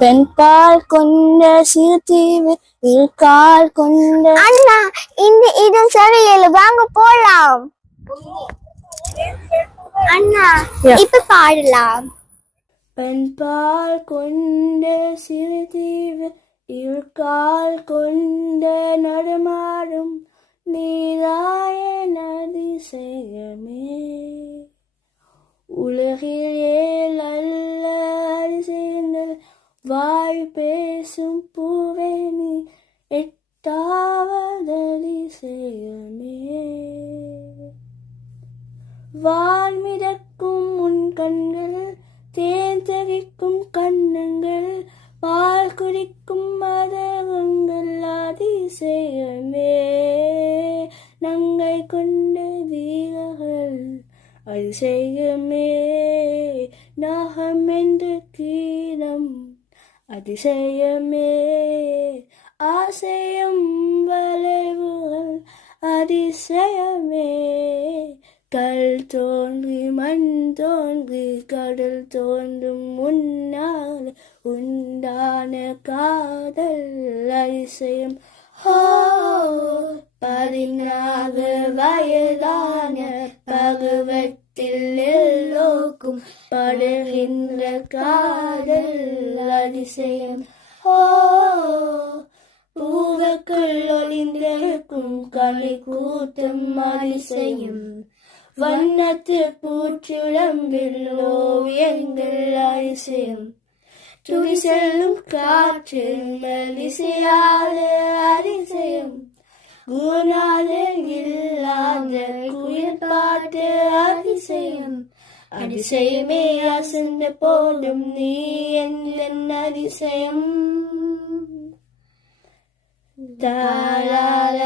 பெண்பால் கொண்ட சிறுதீவு இருக்கால் கொண்ட. அண்ணா இந்த இது சரியில்லை, வாங்க போலாம். அண்ணா இப்ப பாடலாம். பெண்பால் கொண்ட சிறுதீவு இருக்கால் கொண்ட நடுமாறும் நீராய அதிசயமே உலகில் ஏல் அல்ல அதிசயங்கள் வாய் பேசும் பூவே நீ எட்டாவது அதிசயமே வான் மிதக்கும் உன் கண்கள் தேன் தகிக்கும் கண்ணங்கள் பால் குடிக்கும் மதகங்கள் அதிசயமே நங்கை கொண்ட வீரர்கள் அதிசயமே நாகம் என்ற கீதம் அதிசயமே ஆசையும் வளைவுகள் அதிசயமே கல் தோன்றி மண் தோன்றி கடல் தோன்றும் முன்னால் உண்டான காதல் அதிசயம். 16 வயதான பருவத்தில் எல்லோருக்கும் படுகின்ற காதல் அதிசயம். பூவுக்குள் ஒளிந்திருக்கும் களி கூட்டம் அதிசயம். வண்ணத்து பூச்சுடம்பில் ஓவியங்கள் அதிசயம். துடி செல்லும் காற்று மெலிசையாத அதிசயம். குணாதன் இல்லாத குயில் பாட்டு அதிசயம். அதிசயமே அசந்த போடும் நீ என் அதிசயம். தாராள